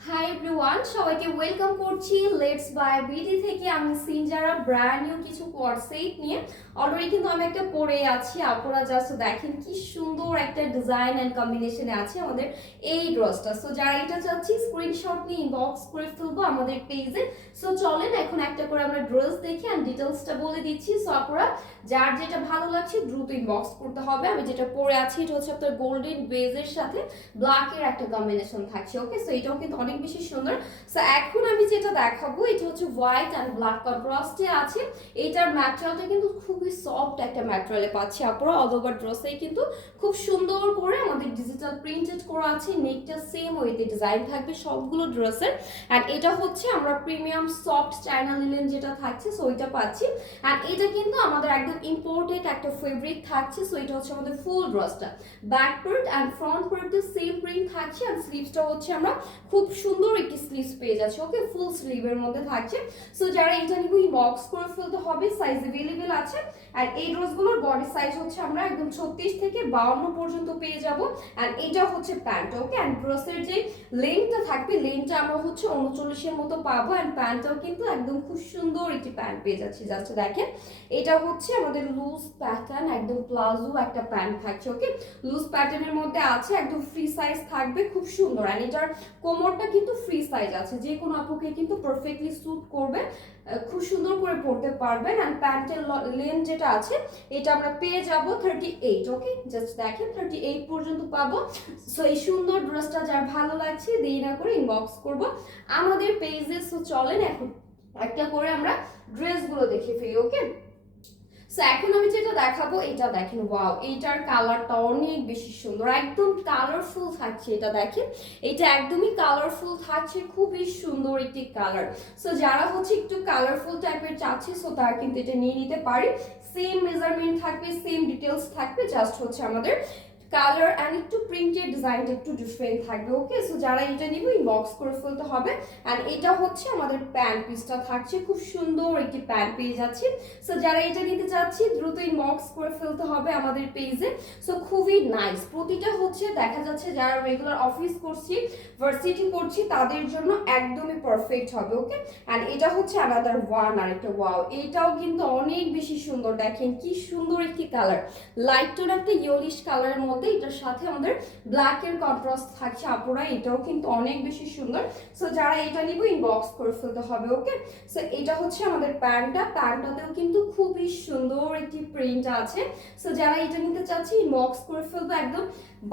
Hi everyone, সবাইকে welcome করছি let's by BD থেকে। আমি সিনজারা ব্র্যান্ড নিউ কিছু কোয়ার্ড সেট নিয়ে অলরেডি কিন্তু আমি একটা পরে আছি। আপনারা জাস্ট দেখেন কি সুন্দর একটা ডিজাইন এন্ড কম্বিনেশনে আছে আমাদের এই ড্রেসটা। সো যারা এটা চাচ্ছি স্ক্রিনশট নিয়ে ইনবক্স করে ফেলবো আমাদের পেজে। সো চলেন এখন একটা করে আমরা ড্রেস দেখি এন্ড ডিটেলসটা বলে দিচ্ছি। সো আপনারা যার যেটা ভালো লাগছে দ্রুত ইনবক্স করতে হবে। আমি যেটা পরে আছি এটা হচ্ছে আপনার গোল্ডেন বেজের সাথে ব্ল্যাকের একটা কম্বিনেশন থাকছে। ওকে, সো এটাও কিন্তু অনেক বেশি সুন্দর। সো এখন আমি যেটা দেখাবো এটা হচ্ছে হোয়াইট অ্যান্ড ব্ল্যাক কন্ট্রাস্টে আছে। এটার ম্যাটেরিয়ালটা কিন্তু খুবই সফট একটা ম্যাটেরিয়ালে পাচ্ছি আপনারা। অল ওভার ড্রেসেই কিন্তু খুব সুন্দর করে আমাদের ডিজিটাল প্রিন্টেড করা আছে। নেকটা সেম ওয়েতে ডিজাইন থাকবে সবগুলো ড্রেসের। অ্যান্ড এটা হচ্ছে আমরা প্রিমিয়াম সফট চায়না লিনেন যেটা থাকছে সো ওইটা পাচ্ছি। অ্যান্ড এটা কিন্তু আমাদের একদম ইম্পোর্টেড একটা ফেব্রিক থাকছে। সো এটা হচ্ছে আমাদের ফুল ড্রেসটা ব্যাক পার্ট অ্যান্ড ফ্রন্ট পার্টে সেম প্রিন্ট থাকছে। আর স্লিভসটা হচ্ছে আমরা খুব সুন্দর একটি স্লিভস পেয়ে যাচ্ছি। ওকে, ফুল স্লিভের মধ্যে থাকছে। সো যারা এটা নিব ইনবক্স করে ফেলতে হবে, সাইজ अवेलेबल আছে। আর এই ড্রেসগুলোর বডি সাইজ হচ্ছে আমরা একদম 36 থেকে 52 পর্যন্ত পেয়ে যাব। এন্ড এটা হচ্ছে প্যান্ট। ওকে, এন্ড ড্রেসের যে লেন্থটা থাকবে লেন্থটা আমরা হচ্ছে 39 এর মতো পাবো। এন্ড প্যান্টটাও কিন্তু একদম খুব সুন্দর একটি প্যান্ট পেয়ে যাচ্ছি। জাস্ট দেখেন এটা হচ্ছে আমাদের লুজ প্যাটার্ন, একদম প্লাজো একটা প্যান্ট থাকছে। ওকে, লুজ প্যাটার্নের মধ্যে আছে, একদম ফ্রি সাইজ থাকবে, খুব সুন্দর। আর এটার কোমরটা কিন্তু ফ্রি সাইজ আছে, যে কোনো আপুকে কিন্তু পারফেক্টলি স্যুট করবে, খুব সুন্দর করে পরতে পারবেন। এন্ড প্যান্টের লেন্থ যেটা আছে এটা আমরা পেয়ে যাব 38। ওকে, জাস্ট দেখেন 38 পর্যন্ত পাবো। সো এই সুন্দর ড্রেসটা যার ভালো লাগছে দেরি না করে ইনবক্স করব আমাদের পেজে। সো চলেন এখন একটা করে আমরা ড্রেসগুলো দেখে ফেলি। ওকে, সো এখন আমি যেটা দেখাবো এটা দেখেন, ওয়াও, এইটার কালারটা অনেক বেশি সুন্দর, একদম কালারফুল থাকছে। এটা দেখেন, এটা একদমই কালারফুল থাকছে, খুবই সুন্দর একটি কালার। সো যারা হচ্ছে একটু কালারফুল টাইপের চাচ্ছে সো তারা কিন্তু এটা নিয়ে নিতে পারে। সেম মেজারমেন্ট থাকবে, সেম ডিটেলস থাকবে, জাস্ট হচ্ছে আমাদের কালার অ্যান্ড একটু প্রিন্টেড ডিজাইনটা একটু ডিফারেন্ট থাকবে। ওকে, সো যারা এটা নিব ইনবক্স করে ফেলতে হবে। অ্যান্ড এটা হচ্ছে আমাদের প্যান্ট পিসটা থাকছে, খুব সুন্দর একটি প্যান্ট পেয়ে যাচ্ছি। সো যারা এটা নিতে চাচ্ছি দ্রুত ইনবক্স করে ফেলতে হবে আমাদের পেজে। সো খুবই নাইস, প্রতিটা হচ্ছে দেখা যাচ্ছে যারা রেগুলার অফিস করছি ভার্সিটি করছি তাদের জন্য একদমই পারফেক্ট হবে। ওকে, অ্যান্ড এটা হচ্ছে আনাদার ওয়ান, আর একটা ওয়াও, এইটাও কিন্তু অনেক বেশি সুন্দর। দেখেন কি সুন্দর একটি কালার, লাইট টোন একটা ইয়েলিশ কালারের মধ্যে এটার সাথে আমাদের ব্ল্যাক এর কন্ট্রাস্ট থাকছে আপুরা, এটাও কিন্তু অনেক বেশি সুন্দর। সো যারা এটা নিব ইনবক্স করে ফেলতে হবে। ওকে, সো এটা হচ্ছে আমাদের প্যান্টটাতেও কিন্তু খুবই সুন্দর একটি প্রিন্ট আছে। সো যারা এটা নিতে চাচ্ছি ইনবক্স করে ফেলবো, একদম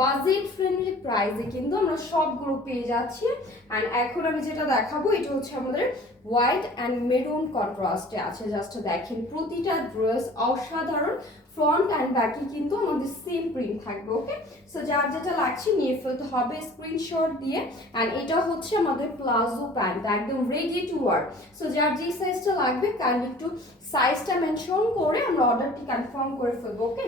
বাজেট ফ্রেন্ডলি প্রাইসে কিন্তু আমরা সবগুলো পেয়ে যাচ্ছি। অ্যান্ড এখন আমি যেটা দেখাবো এটা হচ্ছে আমাদের হোয়াইট অ্যান্ড মেরুন কন্ট্রাস্টে আছে। জাস্ট দেখেন প্রতিটা ড্রেস অসাধারণ, ফ্রন্ট অ্যান্ড ব্যাকে কিন্তু আমাদের সেম প্রিন্ট থাকবে। ওকে, সো যার যেটা লাগছে নিয়ে ফেলতে হবে স্ক্রিনশট দিয়ে। অ্যান্ড এটা হচ্ছে আমাদের প্লাজো প্যান্ট, একদম রেডি টু ওয়ার। সো যার যে সাইজটা লাগবে কাইন্ডলি একটু সাইজটা মেনশন করে আমরা অর্ডারটি কনফার্ম করে ফেলবো। ওকে,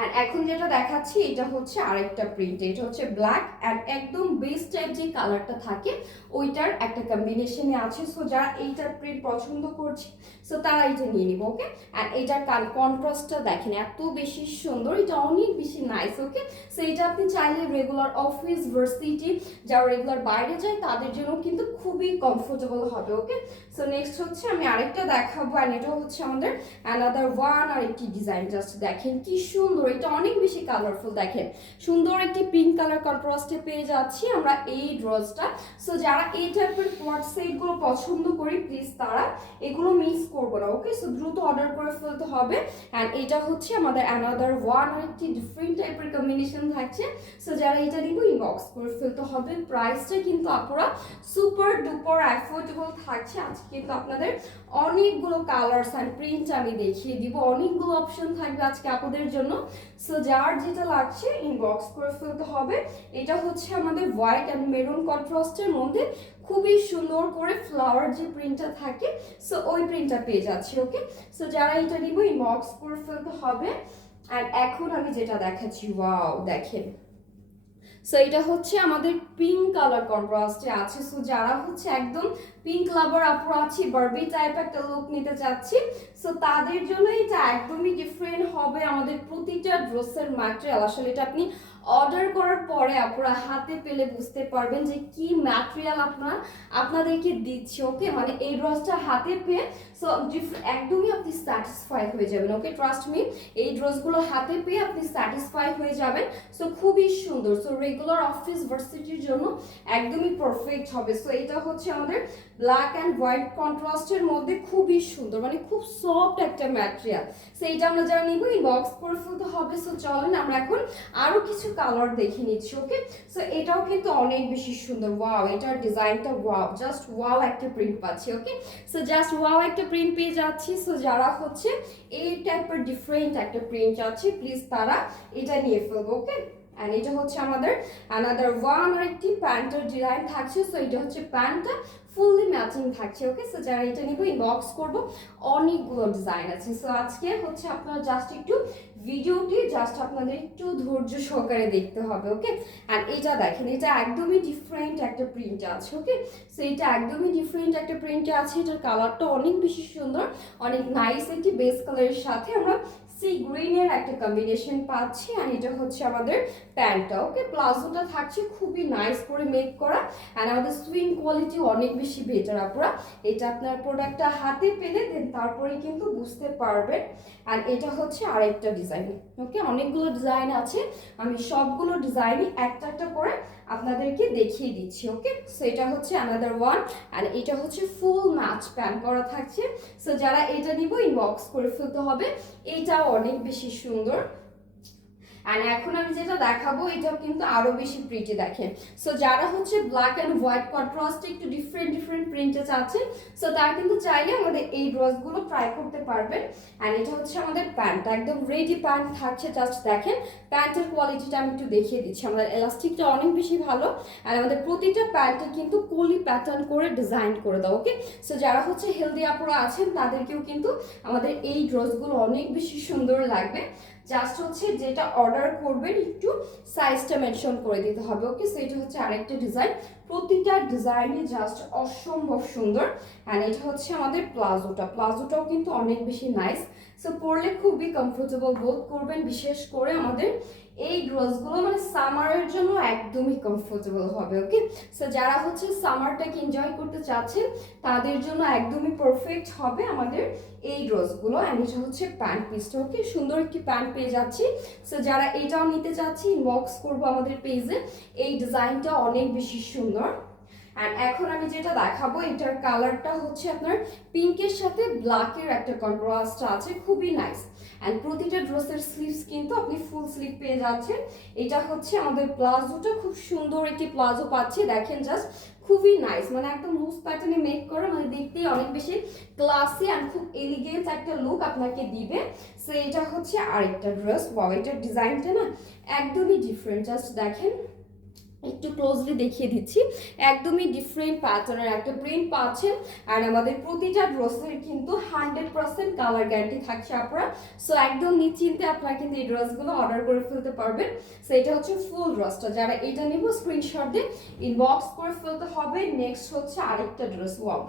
আর এখন যেটা দেখাচ্ছি এটা হচ্ছে আরেকটা প্রিন্ট, এটা হচ্ছে ব্ল্যাক অ্যান্ড একদম বেস টাইপ যে কালারটা থাকে ওইটার একটা কম্বিনেশনে আছে। সো যারা এইটার প্রিন্ট পছন্দ করছে সো তারা এটা নিয়ে নিব। ওকে, অ্যান্ড এইটার কন্ট্রাস্টটা দেখেন এত বেশি সুন্দর, এটা অনেক বেশি নাইস। ওকে, সো এটা আপনি চাইলে রেগুলার অফিস ভার্সিটি যারা রেগুলার বাইরে যায় তাদের জন্য কিন্তু খুবই কমফোর্টেবল হবে। ওকে, সো নেক্সট হচ্ছে আমি আরেকটা দেখাবো, অ্যান্ড এটা হচ্ছে আমাদের অ্যানাদার ওয়ান আর একটি ডিজাইন। জাস্ট দেখেন কি সুন্দর, এটা অনেক বেশি কালারফুল। দেখেন সুন্দর একটি পিঙ্ক কালার কন্ট্রাস্টে পেয়ে যাচ্ছি আমরা এই ড্রেসটা। সো যারা এই টাইপের কোয়ার্ড সেটগুলো পছন্দ করি প্লিজ তারা এগুলো মিস করবো না। ওকে, সো দ্রুত অর্ডার করে ফেলতে হবে। অ্যান্ড এটা হচ্ছে আমাদের অ্যানাদার ওয়ান আর একটি ডিফারেন্ট টাইপের কম্বিনেশন থাকছে। সো যারা এটা নিব ইনবক্স করে ফেলতে হবে। প্রাইসটা কিন্তু আপনারা সুপার ডুপার অ্যাফোর্ডেবল থাকছে। আজকে কিন্তু আপনাদের অনেকগুলো কালার্স অ্যান্ড প্রিন্ট আমি দেখিয়ে দিব, অনেকগুলো অপশন থাকবে আজকে আপনাদের জন্য। সো যার যেটা লাগছে ইনবক্স করে ফেলতে হবে। এটা হচ্ছে আমাদের হোয়াইট অ্যান্ড মেরুন কন্ট্রাস্টের মধ্যে খুবই সুন্দর করে ফ্লাওয়ার যে প্রিন্টটা থাকে সো ওই প্রিন্টটা পেয়ে যাচ্ছি। ওকে, সো যারা এটা নিব ইনবক্স করে ফেলতে হবে। অ্যান্ড এখন আমি যেটা দেখাচ্ছি, ওয়াও দেখেন, সো এটা হচ্ছে আমাদের পিঙ্ক কালার কন্ট্রাস্টে আছে। সো যারা হচ্ছে একদম পিঙ্ক লাভার আপু আছি, বারবি টাইপ একটা লুক নিতে চাচ্ছি সো তাদের জন্য এটা একদমই ডিফারেন্ট হবে। আমাদের প্রতিটা ড্রেসের ম্যাটেরিয়াল আসলে এটা আপনি অর্ডার করার পরে আপনারা হাতে পেলে বুঝতে পারবেন যে কি ম্যাটেরিয়াল আপনাদেরকে দিচ্ছি। ওকে, মানে এই ড্রেসটা হাতে পেয়ে সো একদমই আপনি স্যাটিসফাই হয়ে যাবেন। ওকে, ট্রাস্ট মি, এই ড্রেসগুলো হাতে পেয়ে আপনি স্যাটিসফাই হয়ে যাবেন। সো খুবই সুন্দর, সো রেগুলার অফিস ভার্সিটির জন্য একদমই পারফেক্ট হবে। সো এটা হচ্ছে আমাদের ব্ল্যাক অ্যান্ড হোয়াইট কন্ট্রাস্টের মধ্যে খুবই সুন্দর, মানে খুব সফট একটা ম্যাটেরিয়াল। সো এইটা আমরা যারা নিব ইনবক্স করে ফেলতে হবে। সো চলেন আমরা এখন আরো কিছু কালার দেখে নিচ্ছি। ওকে, সো এটাও কিন্তু অনেক বেশি সুন্দর। ওয়াও, এটার ডিজাইনটা ওয়াও, জাস্ট ওয়াও একটা প্রিন্ট পাচ্ছি। ওকে, সো জাস্ট ওয়াও একটা প্রিন্ট পেয়ে যাচ্ছি। সো যারা হচ্ছে এই টাইপের ডিফারেন্ট একটা প্রিন্ট আছে প্লিজ তারা এটা নিয়ে ফেলবো। ওকে, এন্ড এটা হচ্ছে আমাদের অ্যানাদার ওয়ান আর একটি প্যান্টের ডিজাইন থাকছে। সো এটা হচ্ছে প্যান্টটা ফুললি ম্যাচিং থাকছে। ওকে, সো যারা এটা নিব ইনবক্স করবো, অনেকগুলো ডিজাইন আছে। সো আজকে হচ্ছে আপনারা জাস্ট একটু ভিডিওটি জাস্ট আপনাদের একটু ধৈর্য সহকারে দেখতে হবে। ওকে, আর এটা দেখেন, এটা একদমই ডিফারেন্ট একটা প্রিন্ট আছে। ওকে, সো এটা একদমই ডিফারেন্ট একটা প্রিন্টে আছে। এটার কালারটা অনেক বেশি সুন্দর, অনেক নাইস একটি বেস কালারের সাথে আমরা সি গ্রিনের একটা কম্বিনেশন পাচ্ছি। আর এটা হচ্ছে আমাদের প্যান্টটা। ওকে, প্লাজোটা থাকছে খুবই নাইস করে মেক করা, আর আমাদের সুইং কোয়ালিটি অনেক বেশি বেটার। আপনারা এটা আপনার প্রোডাক্টটা হাতে পেলে দেন তারপরে কিন্তু বুঝতে পারবেন। আর এটা হচ্ছে আরেকটা ডিজাইন। ওকে, অনেকগুলো ডিজাইন আছে, আমি সবগুলো ডিজাইনই একটা একটা করে আপনাদেরকে দেখিয়ে দিচ্ছি। ওকে, সো এটা হচ্ছে অ্যানাদার ওয়ান, আর এটা হচ্ছে ফুল ম্যাচ প্যান্ট করা থাকছে। সো যারা এটা নিব ইনবক্স করে ফেলতে হবে, এইটাও অনেক বেশি সুন্দর। আর এখন আমি যেটা দেখাবো এটাও কিন্তু আরো বেশি প্রিটি দেখেন। সো যারা হচ্ছে ব্ল্যাক অ্যান্ড হোয়াইট কন্ট্রাস্টে একটু ডিফারেন্ট প্রিন্টে চাচ্ছেন, সো তারা কিন্তু চাইলে আমাদের এই ড্রেসগুলো ট্রাই করতে পারবেন। আর এটা হচ্ছে আমাদের প্যান্ট, একদম রেডি প্যান্ট থাকছে। জাস্ট দেখেন প্যান্টের কোয়ালিটিটা আমি একটু দেখিয়ে দিচ্ছি। আমাদের এলাস্টিকটা অনেক বেশি ভালো, আর আমাদের প্রতিটা প্যান্টে কিন্তু কলি প্যাটার্ন করে ডিজাইন করে দাও। ওকে, সো যারা হচ্ছে হেলদি আপুরা আছেন তাদেরকেও কিন্তু আমাদের এই ড্রেসগুলো অনেক বেশি সুন্দর লাগবে। জাস্ট হচ্ছে যেটা অর্ডার করবেন একটু সাইজটা মেনশন করে দিতে হবে। ওকে, সো এটা হচ্ছে আরেকটা ডিজাইন, প্রতিটা ডিজাইনই জাস্ট অসম্ভব সুন্দর। অ্যান্ড এটা হচ্ছে আমাদের প্লাজোটাও কিন্তু অনেক বেশি নাইস। সো পরলে খুবই কমফোর্টেবল বোধ করবেন, বিশেষ করে আমাদের এই ড্রেসগুলো মানে সামারের জন্য একদমই কমফোর্টেবল হবে। ওকে, সো যারা হচ্ছে সামারটাকে এনজয় করতে চাচ্ছেন তাদের জন্য একদমই পারফেক্ট হবে আমাদের এই ড্রেসগুলো। অ্যান্ড এটা হচ্ছে প্যান্ট পিসটা। ওকে, সুন্দর একটি প্যান্ট পেয়ে যাচ্ছি। সো যারা এটাও নিতে চাচ্ছি ইনবক্স করবো আমাদের পেজে। এই ডিজাইনটা অনেক বেশি সুন্দর। অ্যান্ড এখন আমি যেটা দেখাবো এটার কালারটা হচ্ছে আপনার পিঙ্কের সাথে ব্ল্যাকের একটা কন্ট্রাস্ট আছে, খুবই নাইস। অ্যান্ড প্রতিটা ড্রেসের স্লিভস কিন্তু আপনি ফুল স্লিভ পেয়ে যাচ্ছেন। এটা হচ্ছে আমাদের প্লাজোটা, খুব সুন্দর একটি প্লাজো পাচ্ছি। দেখেন জাস্ট খুবই নাইস, মানে একদম লুজ প্যাটার্নে মেক করা, মানে দেখতেই অনেক বেশি ক্লাসি অ্যান্ড খুব এলিগেন্ট একটা লুক আপনাকে দিবে। সো এটা হচ্ছে আরেকটা ড্রেস। ওয়াও, এটার ডিজাইনটা না একদমই ডিফারেন্ট। জাস্ট দেখেন, একটু ক্লোজলি দেখিয়ে দিচ্ছি, একদমই ডিফারেন্ট প্যাটার্নের একটা প্রিন্ট পাচ্ছেন। আর আমাদের প্রতিটা ড্রেসের কিন্তু 100% কালার গ্যারান্টি থাকছে আপনারা। সো একদম নিশ্চিন্তে আপনারা কিন্তু এই ড্রেসগুলো অর্ডার করে ফেলতে পারবেন। সো এটা হচ্ছে ফুল ড্রেসটা, যারা এটা নিব স্ক্রিনশট দিয়ে ইনবক্স করে ফেলতে হবে। নেক্সট হচ্ছে আরেকটা ড্রেস। ওয়াও,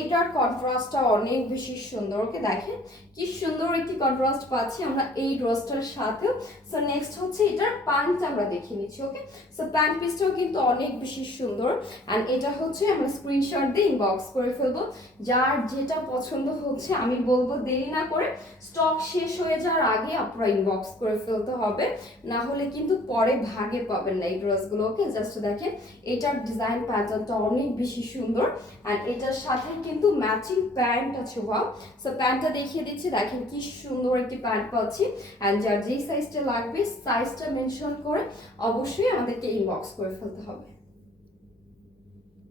এটার কন্ট্রাস্টটা অনেক বেশি সুন্দর। ওকে, দেখেন কি সুন্দর একটি কন্ট্রাস্ট পাচ্ছি আমরা এই ড্রেসটার সাথেও। সো নেক্সট হচ্ছে এটার প্যান্ট আমরা দেখিয়ে নিচ্ছি। ওকে, সো প্যান্ট পিসটাও কিন্তু অনেক বেশি সুন্দর। অ্যান্ড এটা হচ্ছে আমরা স্ক্রিনশট দিয়ে ইনবক্স করে ফেলবো। যার যেটা পছন্দ হচ্ছে আমি বলবো দেরি না করে স্টক শেষ হয়ে যাওয়ার আগে আপনারা ইনবক্স করে ফেলতে হবে, না হলে কিন্তু পরে ভাগে পাবেন না এই ড্রেসগুলো। ওকে, জাস্ট দেখেন এটার ডিজাইন প্যাটার্নটা অনেক বেশি সুন্দর। অ্যান্ড এটার সাথে কিন্তু ম্যাচিং প্যান্ট আছে। ওয়াও, সো প্যান্টটা দেখিয়ে দিচ্ছি, দেখেন কি সুন্দর একটি প্যান্ট পাচ্ছি। অ্যান্ড যার যেই সাইজটা লাগবে সাইজটা মেনশন করে অবশ্যই আমাদেরকে ইনবক্স করে ফেলতে হবে।